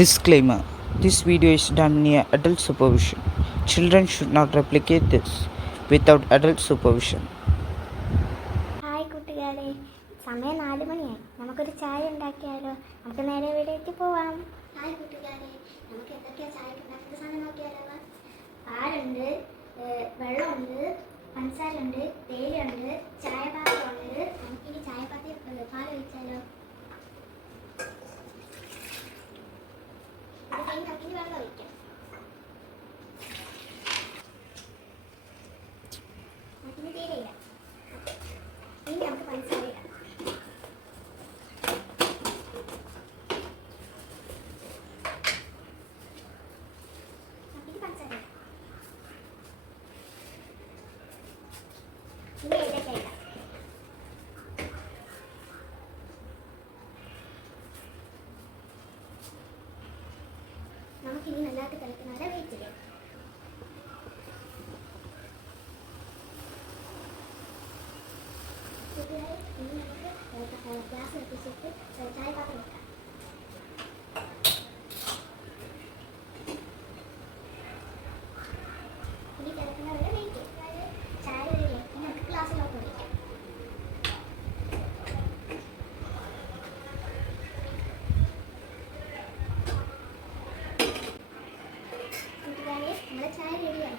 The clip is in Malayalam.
Disclaimer. This video is done near adult supervision. Children should not replicate this without adult supervision. Hi കുട്ടികളെ. സമയം നാല് മണിയായി. നമുക്കൊരു ചായ ഉണ്ടാക്കിയാലോ? നമുക്ക് നേരെ വീട്ടിലേക്ക് പോവാം. ഹായ് കുട്ടികളെ. നമുക്ക് എന്തൊക്കെയാ ചായ ഉണ്ടാക്കുന്ന സാധനം നോക്കിയാലോ? പാലുണ്ട് വെള്ളമുണ്ട് പഞ്ചസാരയുണ്ട് തേയിലുണ്ട് ചായ വെള്ളം ഒഴിക്കാം ഇനി നമുക്ക് പഞ്ചസാര ഇടാം ഇനി ഏലക്ക നമുക്കിനി നല്ല വെയിറ്റ് ചെയ്യാം. ഗ്യാസ് എത്തിച്ചിട്ട് ചായ പാത്രം വെക്കാം. ഇനി തിളക്കുന്നവരെ നമ്മുടെ ചായ റെഡിയായി